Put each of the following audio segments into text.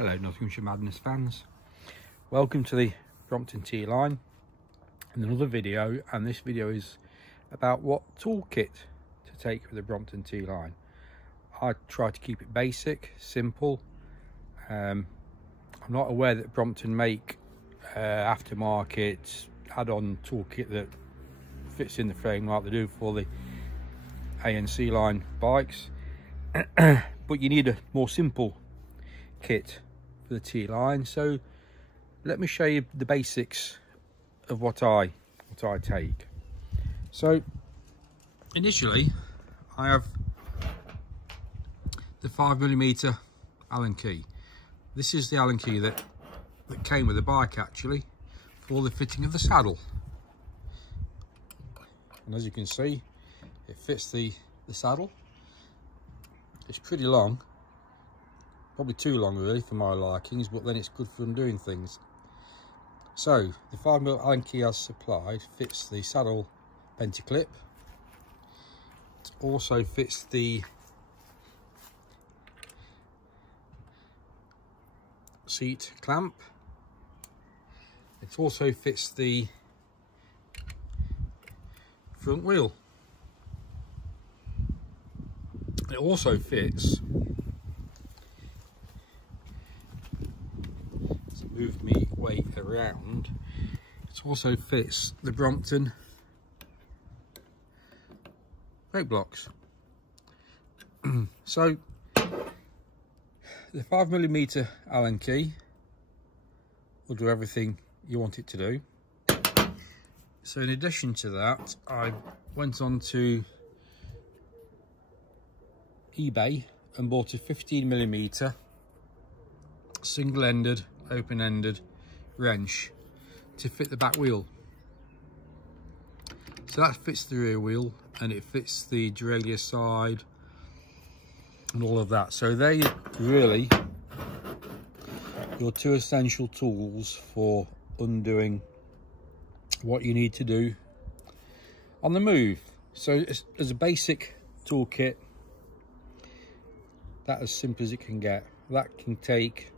Hello Nottinghamshire Madness fans, welcome to the Brompton T-line and another video, and this video is about what toolkit to take with the Brompton T-line. I try to keep it basic, simple. I'm not aware that Brompton make aftermarket add-on toolkit that fits in the frame like they do for the ANC line bikes, but you need a more simple kit for the T-line. So let me show you the basics of what I take. So initially I have the 5mm Allen key. This is the Allen key that came with the bike actually, for the fitting of the saddle, and as you can see it fits the saddle. It's pretty long, probably too long really for my likings, but then it's good for undoing things. So the 5mm Allen key as supplied fits the saddle pentaclip. It also fits the seat clamp. It also fits the front wheel. It also fits, to move me weight around, it also fits the Brompton brake blocks. So the 5mm Allen key will do everything you want it to do. So in addition to that, I went on to eBay and bought a 15mm single-ended, open-ended wrench to fit the back wheel. So that fits the rear wheel and it fits the derailleur side and all of that. So they really your two essential tools for undoing what you need to do on the move. So as a basic toolkit, that as simple as it can get. That can take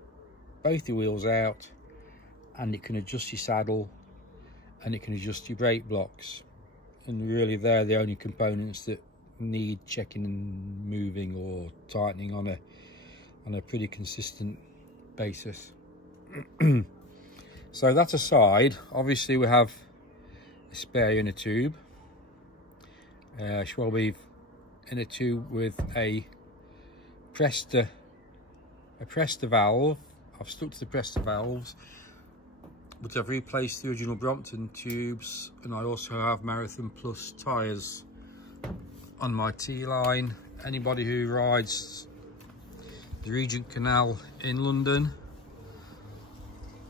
both the wheels out, and it can adjust your saddle, and it can adjust your brake blocks, and really they're the only components that need checking and moving or tightening on a pretty consistent basis. So that aside, obviously we have a spare inner tube, Schwalbe inner tube with a Presta valve. I've stuck to the Presta valves, but I've replaced the original Brompton tubes, and I also have Marathon Plus tyres on my T-line. Anybody who rides the Regent Canal in London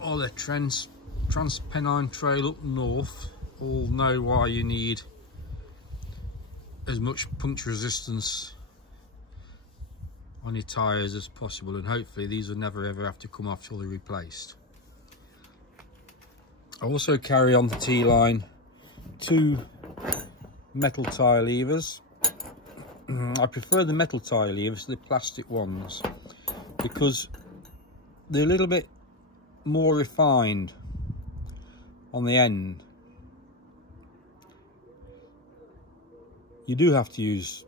or the Transpennine Trail up north all know why you need as much puncture resistance on your tyres as possible, and hopefully these will never ever have to come off till they're replaced. I also carry on the T-line 2 metal tyre levers. I prefer the metal tyre levers to the plastic ones because they're a little bit more refined on the end. You do have to use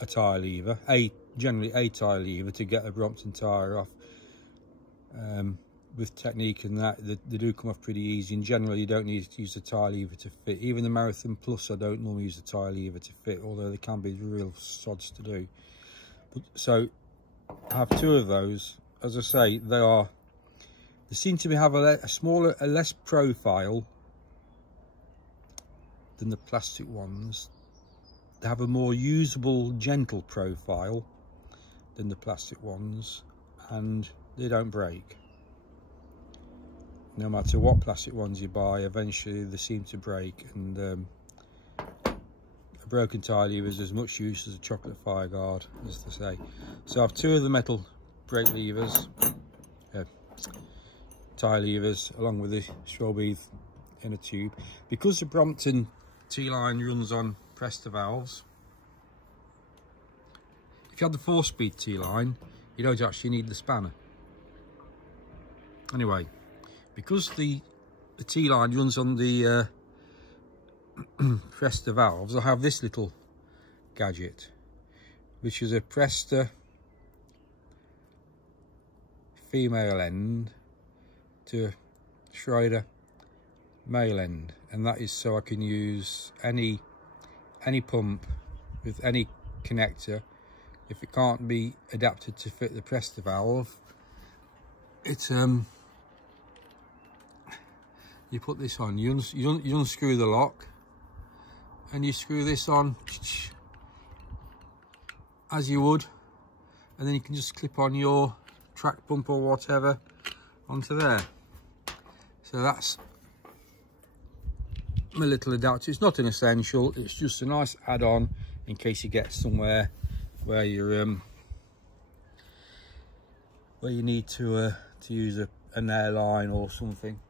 a tyre lever, generally a tyre lever, to get a Brompton tyre off. With technique and that, they do come off pretty easy, and generally you don't need to use a tyre lever to fit. Even the Marathon Plus, I don't normally use a tyre lever to fit, although they can be real sods to do. But, so I have 2 of those. As I say, they seem to have a smaller, a less profile than the plastic ones. They have a more usable, gentle profile than the plastic ones, and they don't break. No matter what plastic ones you buy, eventually they seem to break, and a broken tyre lever is as much use as a chocolate fire guard, as they say. So I have 2 of the metal brake levers, tyre levers, along with the Schwalbe inner tube. Because the Brompton T-line runs on Presta valves, if you had the 4-speed T-line, you don't actually need the spanner. Anyway, because the T-line runs on the Presta valves, I have this little gadget, which is a Presta female end to Schrader male end, and that is so I can use any pump with any connector. If it can't be adapted to fit the Presta valve, it you put this on, you unscrew the lock and you screw this on as you would, and then you can just clip on your track pump or whatever onto there. So that's my little adapter. It's not an essential, it's just a nice add-on in case you get somewhere where you're where you need to use an airline or something.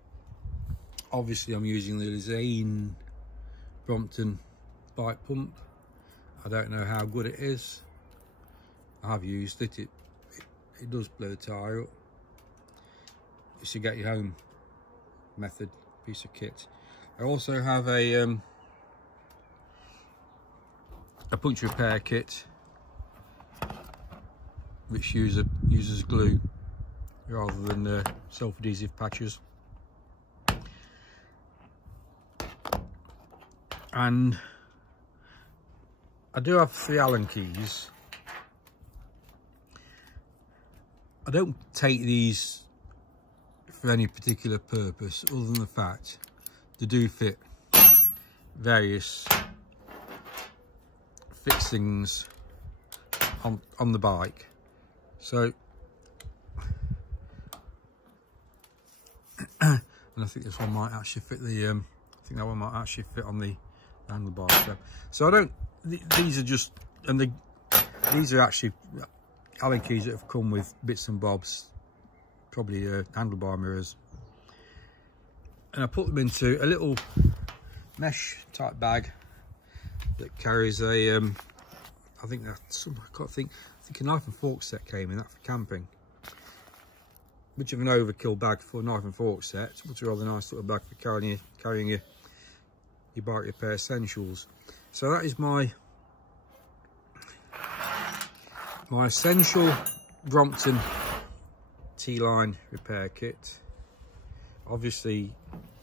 Obviously I'm using the Zane Brompton bike pump. I don't know how good it is. I have used it. It does blow the tyre up. It's a get you home method piece of kit. I also have a puncture repair kit which uses glue rather than self-adhesive patches. And I do have 3 Allen keys. I don't take these for any particular purpose other than the fact they do fit various fixings on the bike. So and I think this one might actually fit the I think that one might actually fit on the handlebar strap. So I don't, these are just, and these are actually Allen keys that have come with bits and bobs, probably handlebar mirrors, and I put them into a little mesh type bag that carries a I think that's, I think a knife and fork set came in that for camping. Much of an overkill bag for a knife and fork set, but a rather nice little bag for carrying your bike repair essentials. So that is my essential Brompton T-line repair kit. Obviously,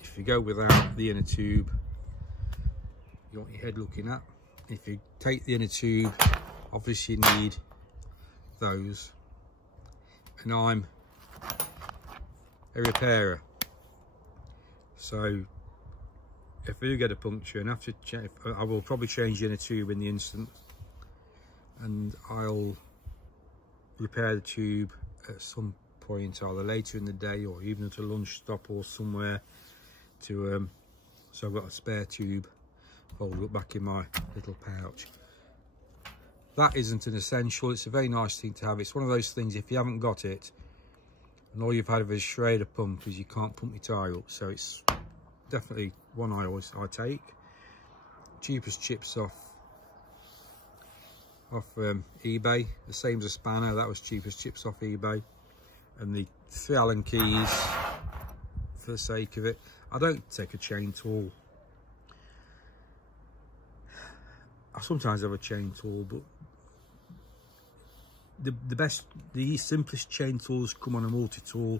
if you go without the inner tube, you want your head looking at. If you take the inner tube, obviously you need those. And I'm a repairer, so if I do get a puncture and have to check, I will probably change the inner tube in the instant, and I'll repair the tube at some point, either later in the day or even at a lunch stop or somewhere, to so I've got a spare tube folded up back in my little pouch. That isn't an essential, it's a very nice thing to have. It's one of those things, if you haven't got it and all you've had of a Schrader pump is you can't pump your tyre up, so it's definitely one I take. Cheapest chips off eBay, the same as a spanner, that was cheapest chips off eBay. And the 3 Allen keys, for the sake of it. I don't take a chain tool. I sometimes have a chain tool, but the simplest chain tools come on a multi-tool,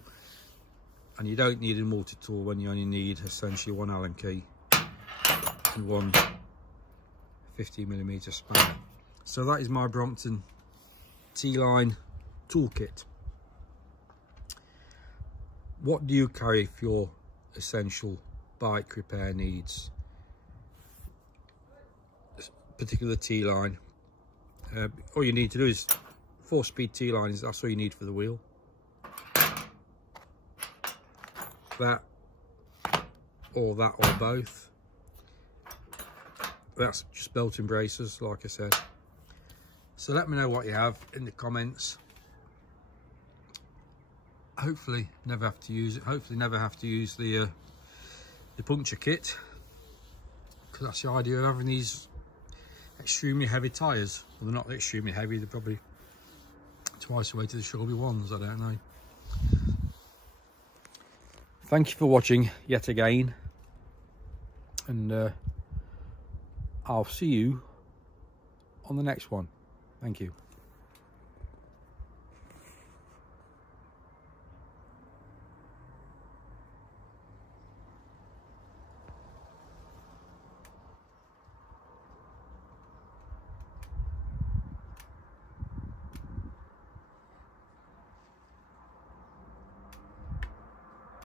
and you don't need a multi-tool when you only need essentially 1 Allen key and 1 50mm spanner. So that is my Brompton T-line toolkit. What do you carry for your essential bike repair needs? Particular T-line. All you need to do is 4-speed T-lines, that's all you need for the wheel. That or both. That's just belt bracers, like I said. So let me know what you have in the comments. Hopefully never have to use it. Hopefully never have to use the puncture kit, because that's the idea of having these extremely heavy tyres. Well, they're not extremely heavy, they're probably twice the weight of the Shelby ones, I don't know. Thank you for watching yet again, and I'll see you on the next one. Thank you.